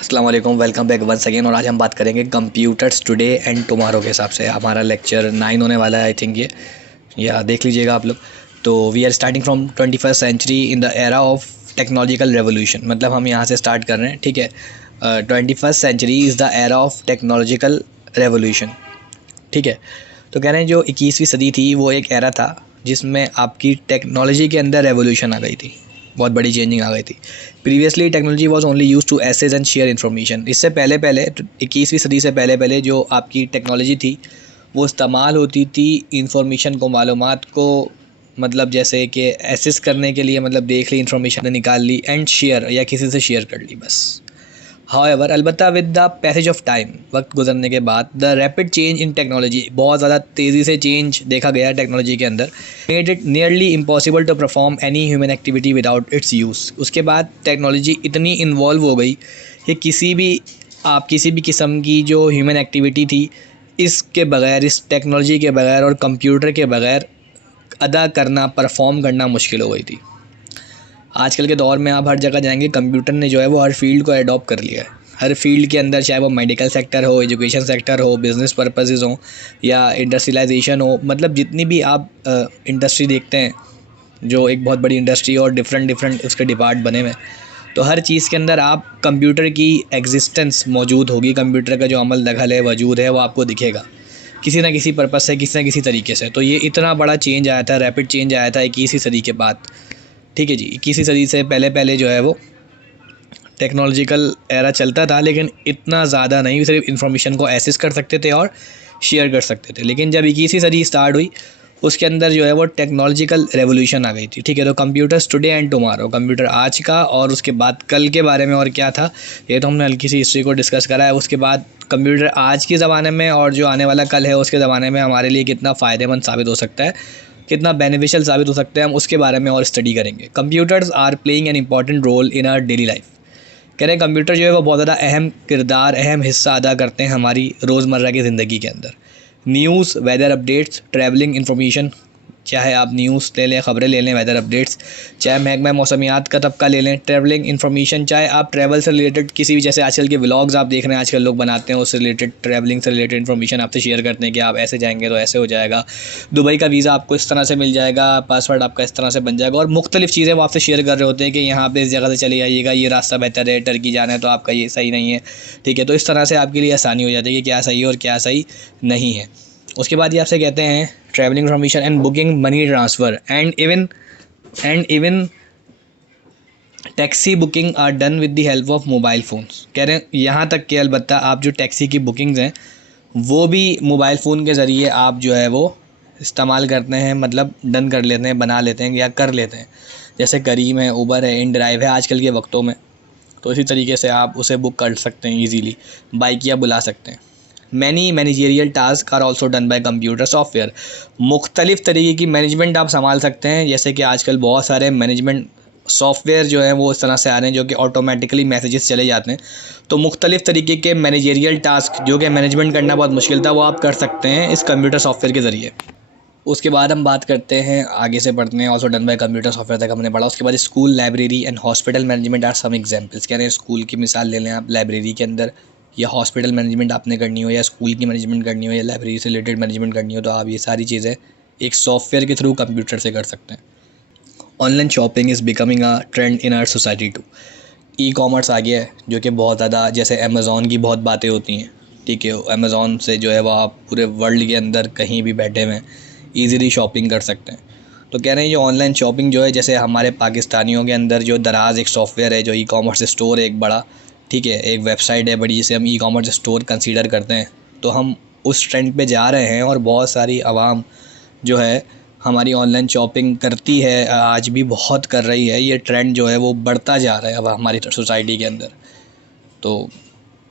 अस्सलाम वालेकुम, welcome back once again. और आज हम बात करेंगे कंप्यूटर्स टुडे एंड टुमारो के हिसाब से। हमारा लेक्चर 9 होने वाला है आई थिंक ये, या देख लीजिएगा आप लोग। तो we are starting from 21st century in the era of technological revolution. मतलब हम यहाँ से स्टार्ट कर रहे हैं, ठीक है। 21st century is the era of technological revolution, ठीक है। तो कह रहे हैं जो 21वीं सदी थी वो एक एरा था जिसमें आपकी टेक्नोलॉजी के अंदर रेवोल्यूशन आ गई थी, बहुत बड़ी चेंजिंग आ गई थी। Previously technology was only use to access and share information. इससे पहले 21वीं सदी से पहले जो आपकी टेक्नोलॉजी थी वो इस्तेमाल होती थी इंफॉर्मेशन को, मालूमात को, मतलब जैसे कि एसेस करने के लिए, मतलब देख ली इंफॉर्मेशन निकाल ली एंड शेयर, या किसी से शेयर कर ली बस। हाउएवर अलबत्ता with the passage of time, वक्त गुजरने के बाद, the rapid change in technology, बहुत ज़्यादा तेज़ी से चेंज देखा गया टेक्नोलॉजी के अंदर, made it nearly impossible to perform any human activity without its use. उसके बाद टेक्नोलॉजी इतनी इन्वॉल्व हो गई कि किसी भी किस्म की जो ह्यूमन एक्टिविटी थी इसके बगैर, इस टेक्नोलॉजी के बगैर और कंप्यूटर के बगैर अदा करना, परफॉर्म करना मुश्किल हो गई थी। आजकल के दौर में आप हर जगह जाएंगे, कंप्यूटर ने जो है वो हर फील्ड को अडॉप्ट कर लिया है। हर फील्ड के अंदर, चाहे वो मेडिकल सेक्टर हो, एजुकेशन सेक्टर हो, बिज़नेस पर्पसेस हो, या इंडस्ट्रियलाइजेशन हो, मतलब जितनी भी आप इंडस्ट्री देखते हैं, जो एक बहुत बड़ी इंडस्ट्री और डिफरेंट उसके डिपार्ट बने हुए हैं, तो हर चीज़ के अंदर आप कंप्यूटर की एग्जिस्टेंस मौजूद होगी। कंप्यूटर का जो अमल दखल है, वजूद है, वो आपको दिखेगा किसी ना किसी पर्पस से, किसी ना किसी तरीके से। तो ये इतना बड़ा चेंज आया था, रैपिड चेंज आया था 21वीं सदी के बाद, ठीक है जी। 21वीं सदी से पहले जो है वो टेक्नोलॉजिकल एरा चलता था, लेकिन इतना ज़्यादा नहीं, सिर्फ इन्फॉर्मेशन को एक्सेस कर सकते थे और शेयर कर सकते थे। लेकिन जब 21वीं सदी स्टार्ट हुई उसके अंदर जो है वो टेक्नोलॉजिकल रेवोल्यूशन आ गई थी, ठीक है। तो computers today and tomorrow, computer आज का और उसके बाद कल के बारे में और क्या था, ये तो हमने हल्की सी हिस्ट्री को डिस्कस करा है। उसके बाद कंप्यूटर आज के ज़माने में और जो आने वाला कल है उसके ज़माने में हमारे लिए कितना फ़ायदेमंद साबित हो सकता है, कितना बेनिफिशियल साबित हो सकता है, हम उसके बारे में और स्टडी करेंगे। Computers are playing an important role in our daily life. कह रहे हैं कंप्यूटर जो है वो बहुत ज़्यादा अहम किरदार, अहम हिस्सा अदा करते हैं हमारी रोज़मर्रा की ज़िंदगी के अंदर। News, weather updates, travelling information, चाहे आप न्यूज़ ले लें, ख़बरें ले लें, वेदर अपडेट्स, चाहे महकमा मौसमियात का तबका ले लें, ट्रैवलिंग इन्फॉर्मेशन, चाहे आप ट्रैवल से रिलेटेड किसी भी, जैसे आजकल के व्लॉग्स आप देख रहे हैं, आजकल लोग बनाते हैं, उससे रिलेटेड, ट्रैवलिंग से रिलेटेड इन्फॉर्मेशन आपसे शेयर करते हैं कि आप ऐसे जाएंगे तो ऐसे हो जाएगा, दुबई का वीज़ा आपको इस तरह से मिल जाएगा, पासवर्ड आपका इस तरह से बन जाएगा, और मुख्तलिफ चीज़ें वो आपसे शेयर कर रहे होते हैं कि यहाँ पे इस जगह से चले आइएगा, ये रास्ता बेहतर है, टर्की जाना है तो आपका ये सही नहीं है, ठीक है। तो इस तरह से आपके लिए आसानी हो जाती है कि क्या सही है और क्या सही नहीं है। उसके बाद ये आपसे कहते हैं travelling information and booking, money transfer and even taxi booking are done with the help of mobile phones. कह रहे हैं यहाँ तक कि अलबत्ता आप जो टैक्सी की बुकिंग्स हैं वो भी मोबाइल फ़ोन के ज़रिए आप जो है वो इस्तेमाल करते हैं, मतलब डन कर लेते हैं, बना लेते हैं या कर लेते हैं। जैसे करीम है, उबर है, इनड्राइव है आजकल के वक्तों में, तो इसी तरीके से आप उसे बुक कर सकते हैं ईज़िली, बाइक या बुला सकते हैं। Many managerial task are also done by computer software. मुख्तलिफ़ तरीके की मैनेजमेंट आप संभाल सकते हैं, जैसे कि आजकल बहुत सारे मैनेजमेंट सॉफ्टवेयर जो है वो इस तरह से आ रहे हैं जो कि ऑटोमेटिकली मैसेजेस चले जाते हैं। तो मुख्तलिफ़ तरीके के मैनेजरियल टास्क जो कि मैनेजमेंट करना बहुत मुश्किल था, वो आप कर सकते हैं इस कंप्यूटर सॉफ्टवेयर के ज़रिए। उसके बाद हम बात करते हैं, आगे से पढ़ते हैं, also done by computer software तक हमने पढ़ा। उसके बाद school, library and hospital management are some examples. कह रहे हैं स्कूल की मिसाल ले लें आप, लाइब्रेरी के अंदर या हॉस्पिटल मैनेजमेंट आपने करनी हो, या स्कूल की मैनेजमेंट करनी हो, या लाइब्रेरी से रिलेटेड मैनेजमेंट करनी हो, तो आप ये सारी चीज़ें एक सॉफ्टवेयर के थ्रू कंप्यूटर से कर सकते हैं। Online shopping is becoming a trend in our society too. E commerce आ गया है जो कि बहुत ज़्यादा, जैसे अमेज़ॉन की बहुत बातें होती हैं, ठीक है। अमेज़ॉन से जो है वो आप पूरे वर्ल्ड के अंदर कहीं भी बैठे हुए ईज़िली शॉपिंग कर सकते हैं। तो कह रहे हैं ये ऑनलाइन शॉपिंग जो है, जैसे हमारे पाकिस्तानियों के अंदर जो दराज़ एक सॉफ्टवेयर है, जो ई कॉमर्स स्टोर है एक बड़ा, ठीक है, एक वेबसाइट है बड़ी, जिसे हम ई कॉमर्स स्टोर कंसीडर करते हैं। तो हम उस ट्रेंड पे जा रहे हैं और बहुत सारी आवाम जो है हमारी ऑनलाइन शॉपिंग करती है, आज भी बहुत कर रही है। ये ट्रेंड जो है वो बढ़ता जा रहा है अब हमारी सोसाइटी के अंदर। तो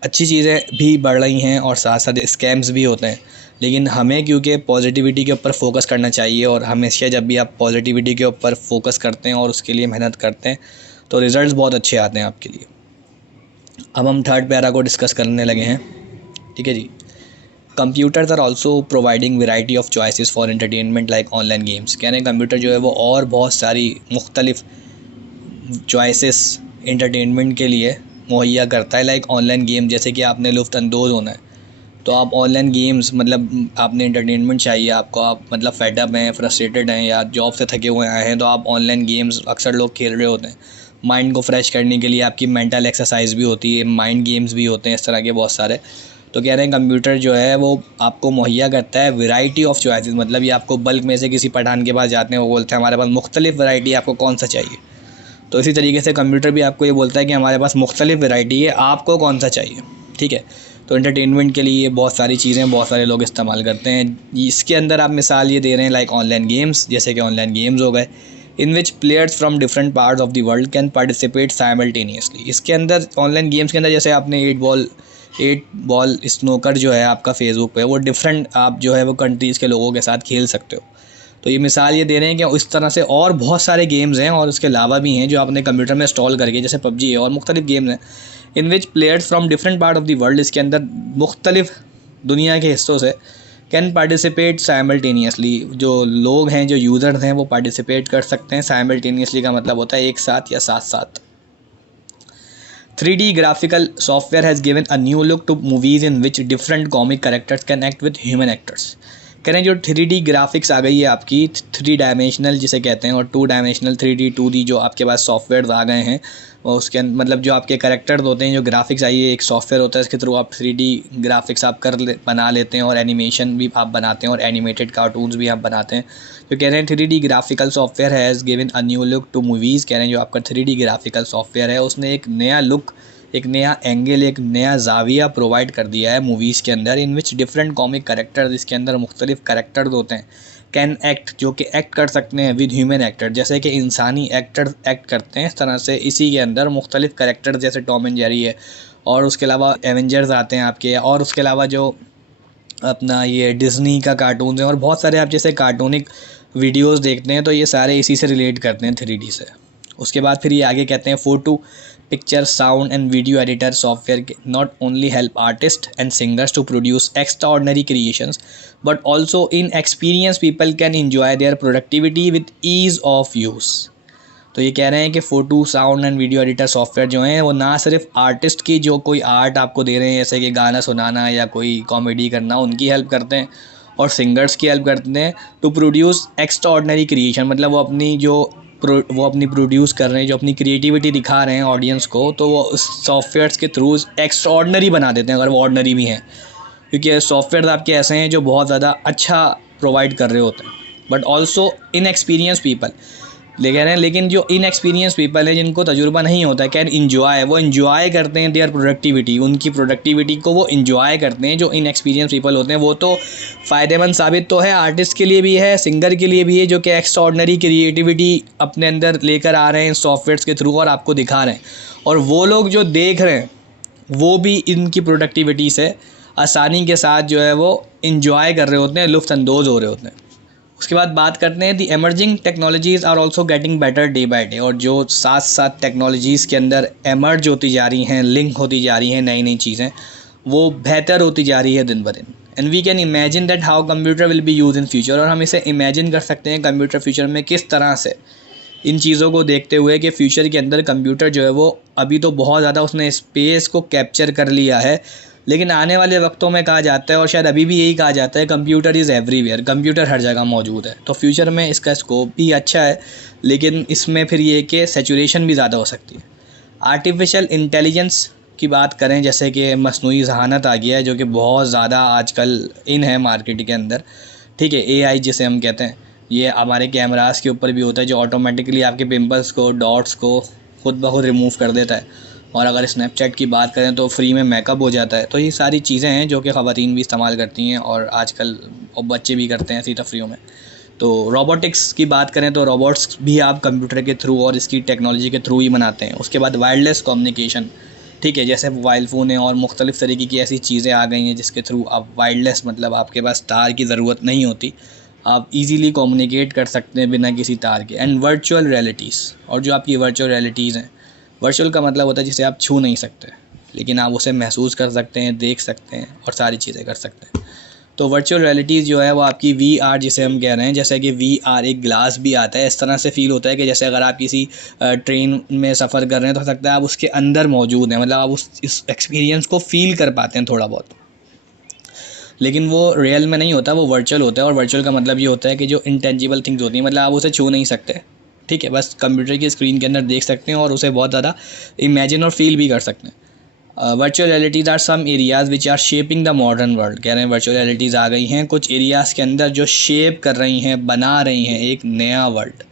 अच्छी चीज़ें भी बढ़ रही हैं और साथ साथ स्कैम्स भी होते हैं, लेकिन हमें क्योंकि पॉजिटिविटी के ऊपर फोकस करना चाहिए, और हमेशा जब भी आप पॉजिटिविटी के ऊपर फोकस करते हैं और उसके लिए मेहनत करते हैं तो रिज़ल्ट्स बहुत अच्छे आते हैं आपके लिए। अब हम थर्ड पैरा को डिस्कस करने लगे हैं, ठीक है जी। Computers are also providing variety of choices for entertainment like online games. कह रहे हैं कंप्यूटर जो है वो और बहुत सारी मुख्तलिफ चॉइसेस एंटरटेनमेंट के लिए मुहैया करता है, लाइक ऑनलाइन गेम। जैसे कि आपने लुफ्तअंदोज़ होना है तो आप ऑनलाइन गेम्स, मतलब आपने एंटरटेनमेंट चाहिए आपको, आप मतलब फेडअप हैं, फ्रस्ट्रेटेड हैं या जॉब से थके हुए आए हैं, तो आप ऑनलाइन गेम्स अक्सर लोग खेल रहे होते हैं। माइंड को फ्रेश करने के लिए आपकी मेंटल एक्सरसाइज भी होती है, माइंड गेम्स भी होते हैं, इस तरह के बहुत सारे। तो कह रहे हैं कंप्यूटर जो है वो आपको मुहैया करता है वैरायटी ऑफ चॉइसेस, मतलब ये आपको बल्क में से किसी पठान के पास जाते हैं, वो बोलते हैं हमारे पास मुख्तलिफ वैरायटी, आपको कौन सा चाहिए। तो इसी तरीके से कंप्यूटर भी आपको ये बोलता है कि हमारे पास मुख्तलिफ वैरायटी है, आपको कौन सा चाहिए। ठीक है, तो एंटरटेनमेंट के लिए बहुत सारी चीज़ें बहुत सारे लोग इस्तेमाल करते हैं। इसके अंदर आप मिसाल ये दे रहे हैं लाइक ऑनलाइन गेम्स, जैसे कि ऑनलाइन गेम्स हो गए in which players from different parts of the world can participate simultaneously. इसके अंदर ऑनलाइन गेम्स के अंदर जैसे आपने 8 बॉल स्नोकर जो है आपका फेसबुक पे, वो डिफरेंट आप जो है वो कंट्रीज़ के लोगों के साथ खेल सकते हो। तो ये मिसाल ये दे रहे हैं कि इस तरह से और बहुत सारे गेम्स हैं और उसके अलावा भी हैं जो आपने कंप्यूटर में इंस्टॉल करके, जैसे पबजी है और मुख्तलिफ गेम्स हैं in which players from different part of the world, इसके अंदर मुख्तलिफ दुनिया के हिस्सों से कैन पार्टिसिपेट साइमल्टेनियसली। जो लोग हैं, जो यूज़र्स हैं, वो पार्टिसिपेट कर सकते हैं। साइमल्टेनियसली का मतलब होता है एक साथ या साथ साथ। 3D graphical software has given a new look to movies in which different comic characters can act with human actors। कह रहे हैं जो 3D ग्राफिक्स आ गई है आपकी, 3 डायमेंशनल जिसे कहते हैं, और 2 डायमेंशनल 3D 2D जो आपके पास सॉफ्टवेयर आ गए हैं, और उसके मतलब जो आपके कैरेक्टर्स होते हैं, जो ग्राफिक्स आई है, एक सॉफ्टवेयर होता है इसके थ्रू आप 3D ग्राफिक्स आप बना लेते हैं, और एनिमेशन भी आप बनाते हैं, और एनिमेटेड कार्टून्स भी आप बनाते हैं। तो कह रहे हैं 3D graphical software has given a new look to movies. कह रहे हैं जो आपका 3D ग्राफिकल सॉफ्टवेयर है उसने एक नया लुक, एक नया एंगल, एक नया जाविया प्रोवाइड कर दिया है मूवीज़ के अंदर, इन विच डिफरेंट कॉमिक कैरेक्टर्स, इसके अंदर मुख्तलिफ कैरेक्टर्स होते हैं, कैन एक्ट, जो कि एक्ट कर सकते हैं विद ह्यूमन एक्टर, जैसे कि इंसानी एक्टर एक्ट करते हैं, इस तरह से इसी के अंदर मुख्तलिफ कैरेक्टर्स जैसे टॉम एंड जेरी है, और उसके अलावा एवेंजर्स आते हैं आपके, और उसके अलावा जो अपना ये डिज़नी का कार्टून्स हैं, और बहुत सारे आप जैसे कार्टूनिक वीडियोस देखते हैं, तो ये सारे इसी से रिलेट करते हैं 3D से। उसके बाद फिर ये आगे कहते हैं photo, picture, sound and video editor software not only help artist and singers to produce extraordinary creations but also inexperience people can enjoy their productivity with ease of use. तो ये कह रहे हैं कि photo, sound and video editor software जो हैं वो ना सिर्फ आर्टिस्ट की, जो कोई आर्ट आपको दे रहे हैं जैसे कि गाना सुनाना या कोई कॉमेडी करना, उनकी हेल्प करते हैं, और सिंगर्स की हेल्प करते हैं टू प्रोड्यूस एक्स्ट्राऑर्डिनरी क्रिएशन, मतलब वो अपनी प्रोड्यूस कर रहे हैं, जो अपनी क्रिएटिविटी दिखा रहे हैं ऑडियंस को, तो वो उस सॉफ्टवेयर्स के थ्रू एक्स्ट्राऑर्डिनरी बना देते हैं अगर वो ऑर्डिनरी भी हैं, क्योंकि सॉफ्टवेयर आपके ऐसे हैं जो बहुत ज़्यादा अच्छा प्रोवाइड कर रहे होते हैं। बट ऑल्सो इनएक्सपीरियंस पीपल, ले कह रहे हैं लेकिन जो इनएक्सपीरियंस पीपल है, जिनको तजुर्बा नहीं होता, कैन इन्जॉय, वो इन्जॉय करते हैं देयर प्रोडक्टिविटी, उनकी प्रोडक्टिविटी को वो इन्जॉय करते हैं। जो इनएक्सपीरियंस पीपल होते हैं वो तो फ़ायदेमंद साबित तो है, आर्टिस्ट के लिए भी है, सिंगर के लिए भी है, जो कि एक्स्ट्राऑर्डिनरी क्रिएटिविटी अपने अंदर लेकर आ रहे हैं सॉफ्टवेयर्स के थ्रू और आपको दिखा रहे हैं, और वो लोग जो देख रहे हैं वो भी इनकी प्रोडक्टिविटी से आसानी के साथ जो है वो इन्जॉय कर रहे होते हैं, लुत्फ़अंदोज़ हो रहे होते हैं। उसके बाद बात करते हैं the emerging technologies are also getting better day by day, और जो साथ साथ टेक्नोलॉजीज़ के अंदर एमर्ज होती जा रही हैं, लिंक होती जा रही हैं, नई नई चीज़ें वो बेहतर होती जा रही है दिन ब दिन। And we can imagine that how computer will be use in future, और हम इसे इमेजिन कर सकते हैं कंप्यूटर फ्यूचर में किस तरह से, इन चीज़ों को देखते हुए कि फ्यूचर के अंदर कंप्यूटर जो है वो अभी तो बहुत ज़्यादा उसने स्पेस को कैप्चर कर लिया है, लेकिन आने वाले वक्तों में कहा जाता है, और शायद अभी भी यही कहा जाता है, कंप्यूटर इज़ एवरीवेयर, कंप्यूटर हर जगह मौजूद है। तो फ्यूचर में इसका स्कोप भी अच्छा है, लेकिन इसमें फिर ये कि सैचुरेशन भी ज़्यादा हो सकती है। आर्टिफिशियल इंटेलिजेंस की बात करें, जैसे कि मसनूई ज़हानत आ गया है, जो कि बहुत ज़्यादा आजकल इन है मार्केट के अंदर। ठीक है, AI जिसे हम कहते हैं, ये हमारे कैमरास के ऊपर भी होता है, जो ऑटोमेटिकली आपके पिंपल्स को, डॉट्स को खुद ब खुद रिमूव कर देता है। और अगर स्नैपचैट की बात करें तो फ्री में मेकअप हो जाता है। तो ये सारी चीज़ें हैं जो कि ख़वातीन भी इस्तेमाल करती हैं, और आजकल बच्चे भी करते हैं ऐसी तफरीहों में। तो रोबोटिक्स की बात करें तो रोबोट्स भी आप कंप्यूटर के थ्रू और इसकी टेक्नोलॉजी के थ्रू ही बनाते हैं। उसके बाद वायरलेस कम्युनिकेशन, ठीक है, जैसे मोबाइल फ़ोन है और मुख्तलिफ़ तरीके की ऐसी चीज़ें आ गई हैं जिसके थ्रू आप वायरलेस, मतलब आपके पास तार की ज़रूरत नहीं होती, आप इजीली कम्युनिकेट कर सकते हैं बिना किसी तार के। एंड वर्चुअल रियलिटीज़, और जो आपकी वर्चुअल रियलिटीज़ हैं, वर्चुअल का मतलब होता है जिसे आप छू नहीं सकते लेकिन आप उसे महसूस कर सकते हैं, देख सकते हैं और सारी चीज़ें कर सकते हैं। तो वर्चुअल रियलिटी जो है वो आपकी VR जिसे हम कह रहे हैं, जैसे कि VR एक ग्लास भी आता है, इस तरह से फ़ील होता है कि जैसे अगर आप किसी ट्रेन में सफ़र कर रहे हैं तो हो सकता है आप उसके अंदर मौजूद हैं, मतलब आप इस एक्सपीरियंस को फ़ील कर पाते हैं थोड़ा बहुत। लेकिन वो रियल में नहीं होता, वो वर्चुअल होता है। और वर्चुअल का मतलब ये होता है कि जो इंटेंजिबल थिंग्स होती हैं, मतलब आप उसे छू नहीं सकते, ठीक है, बस कंप्यूटर की स्क्रीन के अंदर देख सकते हैं और उसे बहुत ज़्यादा इमेजिन और फील भी कर सकते हैं। Virtual realities are some areas which are shaping the modern world. कह रहे हैं वर्चुअल रियलिटीज़ आ गई हैं कुछ एरियाज़ के अंदर जो शेप कर रही हैं, बना रही हैं एक नया वर्ल्ड।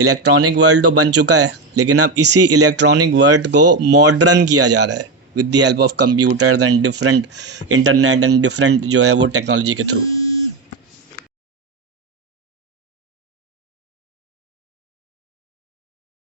इलेक्ट्रॉनिक वर्ल्ड तो बन चुका है, लेकिन अब इसी इलेक्ट्रॉनिक वर्ल्ड को मॉडर्न किया जा रहा है with the help of computers and different internet and different जो है वो टेक्नोलॉजी के थ्रू।